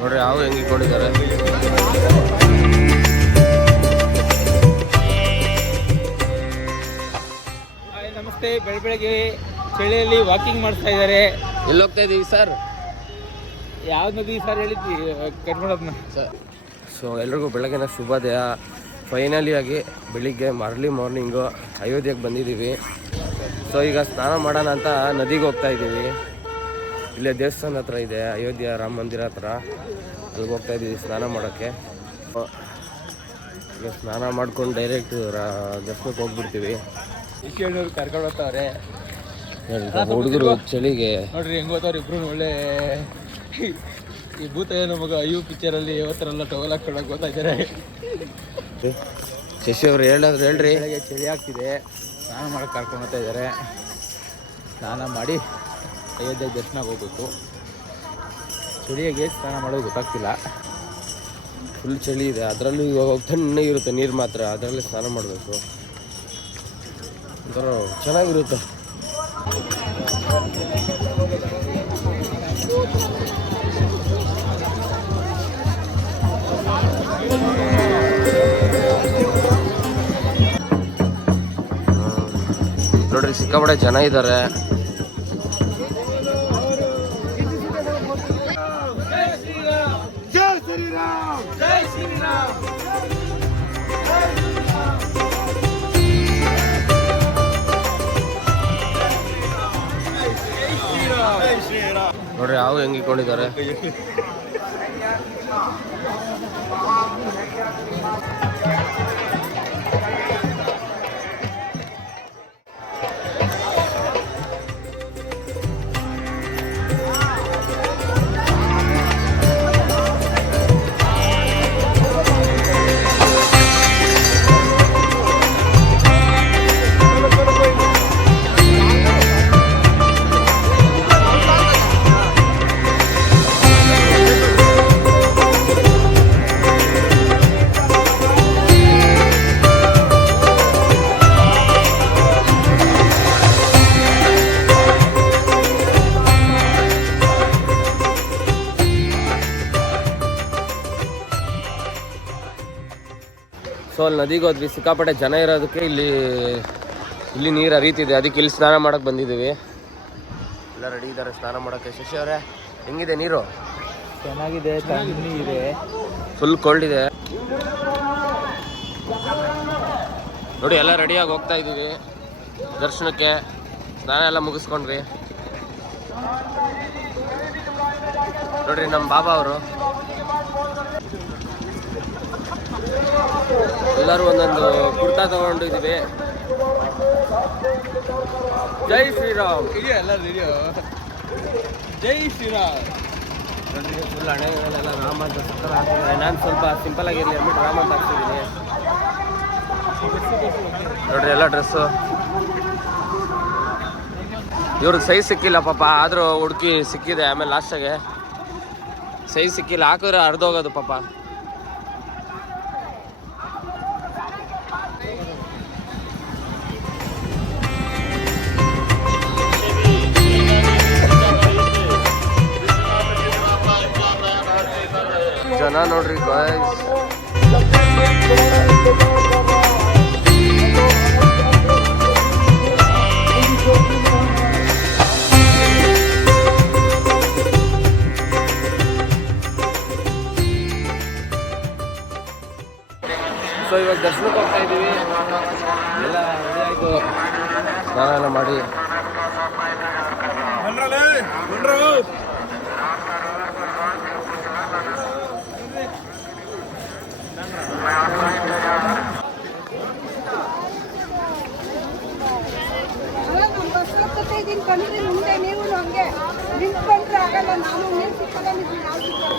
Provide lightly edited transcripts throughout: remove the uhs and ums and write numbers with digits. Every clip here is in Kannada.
ನೋಡ್ರಿ ಯಾವ ಹೆಂಗೆ ಇಟ್ಕೊಂಡಿದ್ದಾರೆ. ನಮಸ್ತೆ. ಬೆಳಗ್ಗೆ ಚಳಿಯಲ್ಲಿ ವಾಕಿಂಗ್ ಮಾಡ್ತಾ ಇದ್ದಾರೆ. ಎಲ್ಲಿ ಹೋಗ್ತಾ ಇದೀವಿ ಸರ್? ಯಾವ್ದು ನದಿ ಸರ್ ಹೇಳಿದ್ವಿ ಕಟ್ಕೊಳೋದನ್ನ ಸರ್. ಸೊ ಎಲ್ರಿಗೂ ಬೆಳಗಿನ ಶುಭೋದಯ. ಫೈನಲಿ ಆಗಿ ಬೆಳಿಗ್ಗೆ ಅರ್ಲಿ ಮಾರ್ನಿಂಗು ಅಯೋಧ್ಯೆಗೆ ಬಂದಿದ್ದೀವಿ. ಸೊ ಈಗ ಸ್ನಾನ ಮಾಡೋಣ ಅಂತ ನದಿಗೆ ಹೋಗ್ತಾ ಇದ್ದೀವಿ. ಇಲ್ಲೇ ದೇವಸ್ಥಾನ ಹತ್ರ ಇದೆ, ಅಯೋಧ್ಯೆ ರಾಮ ಮಂದಿರ ಹತ್ರ. ಅಲ್ಲಿಗೆ ಹೋಗ್ತಾ ಇದ್ದೀವಿ ಸ್ನಾನ ಮಾಡೋಕ್ಕೆ. ಈಗ ಸ್ನಾನ ಮಾಡ್ಕೊಂಡು ಡೈರೆಕ್ಟ್ ದರ್ಶನಕ್ಕೆ ಹೋಗ್ಬಿಡ್ತೀವಿ. ಈಶ್ವರನವ್ರು ಕರ್ಕೊಂಡು ಹೋಗ್ತಾವ್ರೆ ಹುಡುಗರು ಚಳಿಗೆ. ನೋಡ್ರಿ ಹೆಂಗ್ ಹೋಗ್ತಾವ್ರಿ ಇಬ್ರು. ಒಳ್ಳೆ ಈ ಭೂತ ಏನೋ ಮಗ ಅಯ್ಯೂ ಪಿಕ್ಚರಲ್ಲಿ ಯಾವತ್ತರೆಲ್ಲ ಟವಲ್ ಹಾಕ್ಕೊಳಕ್ ಹೋಗ್ತಾ ಇದ್ದಾರೆ. ಶಶಿ ಅವ್ರು ಹೇಳಿದ್ರೆ ಹೇಳ್ರಿ. ಬೆಳಗ್ಗೆ ಚಳಿ ಆಗ್ತಿದೆ, ಸ್ನಾನ ಮಾಡಕ್ಕೆ ಕರ್ಕೊಂಡು ಹೋಗ್ತಾ ಇದ್ದಾರೆ. ಸ್ನಾನ ಮಾಡಿ ಅಯೋಧ್ಯೆ ದರ್ಶನಕ್ಕೆ ಹೋಗ್ಬೇಕು. ಚಳಿಯಾಗಿ ಸ್ನಾನ ಮಾಡೋದು ಗೊತ್ತಾಗ್ತಿಲ್ಲ. ಫುಲ್ ಚಳಿ ಇದೆ. ಅದರಲ್ಲೂ ಇವಾಗ ತಣ್ಣಗಿರುತ್ತೆ ನೀರು ಮಾತ್ರ. ಅದರಲ್ಲೇ ಸ್ನಾನ ಮಾಡಬೇಕು. ಒಂಥರ ಚೆನ್ನಾಗಿರುತ್ತೆ. ನೋಡ್ರಿ ಸಿಕ್ಕಾಪಟ್ಟೆ ಜನ ಇದ್ದಾರೆ. ನೋಡ್ರಿ ಯಾವ ಹೆಂಗೆ ಇಟ್ಕೊಂಡಿದ್ದಾರೆ. ಸೊ ಅಲ್ಲಿ ನದಿಗೆ ಹೋದ್ವಿ. ಸಿಕ್ಕಾಪಟ್ಟೆ ಜನ ಇರೋದಕ್ಕೆ ಇಲ್ಲಿ ನೀರು ಹರಿತಿದೆ. ಅದಕ್ಕೆ ಇಲ್ಲಿ ಸ್ನಾನ ಮಾಡೋಕ್ಕೆ ಬಂದಿದ್ದೀವಿ. ಎಲ್ಲ ರೆಡಿ ಇದ್ದಾರೆ ಸ್ನಾನ ಮಾಡೋಕ್ಕೆ. ಶಶಿ ಅವರೇ ಹೆಂಗಿದೆ ನೀರು? ಚೆನ್ನಾಗಿದೆ, ತಣ್ಣಿ ಇದೆ, ಫುಲ್ ಕೋಲ್ಡ್ ಇದೆ. ನೋಡಿ ಎಲ್ಲ ರೆಡಿಯಾಗಿ ಹೋಗ್ತಾ ಇದ್ದೀವಿ ದರ್ಶನಕ್ಕೆ. ಸ್ನಾನ ಎಲ್ಲ ಮುಗಿಸ್ಕೊಂಡ್ವಿ. ನೋಡ್ರಿ ನಮ್ಮ ಬಾಬಾ ಅವರು ಎಲ್ಲರೂ ಒಂದೊಂದು ಕುರ್ತಾ ತಗೊಂಡಿದ್ದೀವಿ. ಜೈ ಶ್ರೀರಾಮ್. ಇದೆಯಾ ಎಲ್ಲ ವಿಡಿಯೋ? ಜೈ ಶ್ರೀರಾಮ್. ನೋಡ್ರಿ ಫುಲ್ ಹಣೆಗಳೆಲ್ಲ ರಾಮ ಅಂತ ಸಕ್ಕರ ಹಾಕ್ತಿದ್ದಾರೆ. ನಾನು ಸ್ವಲ್ಪ ಸಿಂಪಲ್ ಆಗಿರಲಿ ಅಂದ್ಬಿಟ್ಟು ರಾಮ ಅಂತ ಹಾಕ್ತಿದ್ದೀನಿ. ನೋಡ್ರಿ ಎಲ್ಲ ಡ್ರೆಸ್ಸು. ಇವ್ರಿಗೆ ಸೈಜ್ ಸಿಕ್ಕಿಲ್ಲ ಪಾಪ, ಆದರೂ ಹುಡುಕಿ ಸಿಕ್ಕಿದೆ. ಆಮೇಲೆ ಲಾಸ್ಟಾಗೆ ಸೈಜ್ ಸಿಕ್ಕಿಲ್ಲ, ಹಾಕಿದ್ರೆ ಹರಿದೋಗೋದು ಪಾಪ. ಜನ ನೋಡ್ರಿ ಗಾಯ್ಸ್. ಸೊ ಇವಾಗ ದರ್ಶನಕ್ಕೆ ಹೋಗ್ತಾ ಇದ್ದೀವಿ. ಎಲ್ಲ ರೆಡಿ ಆಯಿತು, ಸ್ನಾನ ಎಲ್ಲ ಮಾಡಿ. ಕಂಡ್ರಿ ಮುಂದೆ ನೀವು ಹಂಗೆ ನಿಂತ್ಕೊಂಡ್ರೆ ಆಗಲ್ಲ. ನಾನು ನೀರು ಸಿಕ್ಕಲ್ಲ, ನಾವು ಸಿಕ್ಕಲ್ಲ.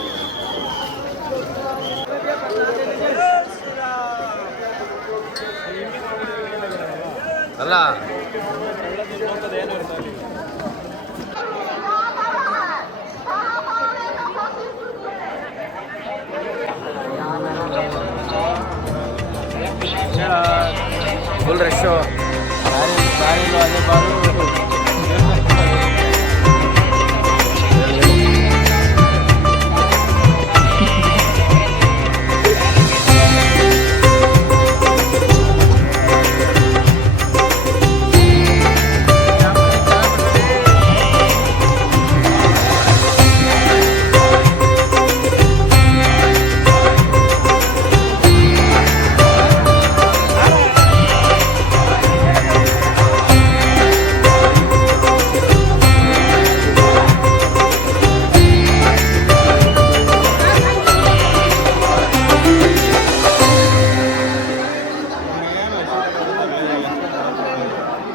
ಅಲ್ಲ ಫುಲ್ ರಶ್ಶು. ದಾರಿಲೂ ಅದೇ ಬಾರು.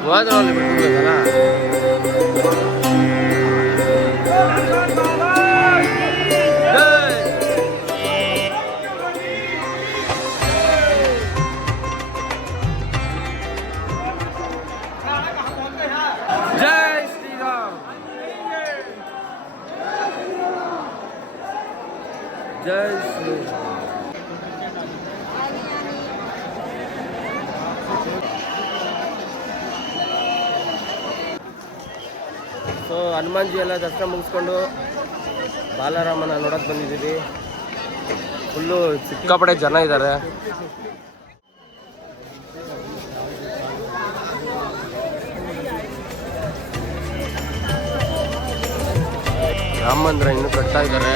ಹೋದ್ರಲ್ಲಿ ಬಿಟ್ಬಿಡ್ಬೇಕಲ್ಲ. ಜೈ ಶ್ರೀರಾಮ್. ಜೈ ಶ್ರೀರಾಮ್. ಸೊ ಹನುಮಾನ್ಜಿ ಎಲ್ಲ ದರ್ಶನ ಮುಗಿಸ್ಕೊಂಡು ಬಾಲರಾಮನ ನೋಡೋಕೆ ಬಂದಿದ್ದೀವಿ. ಫುಲ್ಲು ಸಿಕ್ಕಾಪಟ್ಟೆ ಜನ ಇದ್ದಾರೆ. ರಾಮ ಮಂದಿರ ಇನ್ನೂ ಕಟ್ತಾ ಇದ್ದಾರೆ.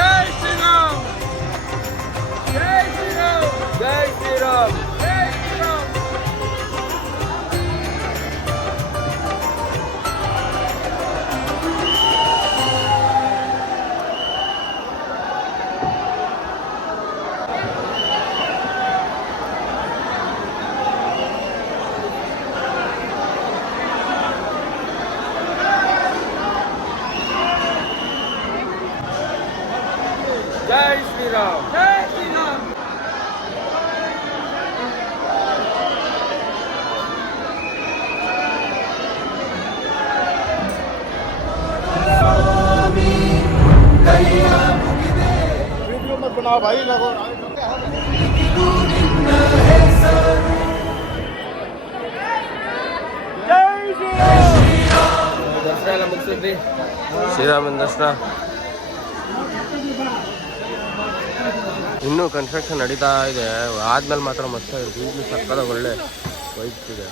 ಜೈ ಶ್ರೀರಾಮ್. ಜೈ ಶ್ರೀರಾಮ್. ದರ್ಶನ ಎಲ್ಲ ಮುಗಿಸಿದ್ವಿ. ಶ್ರೀರಾಮನ ದರ್ಶನ. ಇನ್ನೂ ಕನ್ಸ್ಟ್ರಕ್ಷನ್ ನಡೀತಾ ಇದೆ. ಆದ್ಮೇಲೆ ಮಾತ್ರ ಮಸ್ತ್ ಇರುತ್ತೆ. ಈಗಲೂ ಸಕ್ಕತ್ತಾಗಿ ಒಳ್ಳೆ ವೈಬ್ಸ್ ಇದೆ.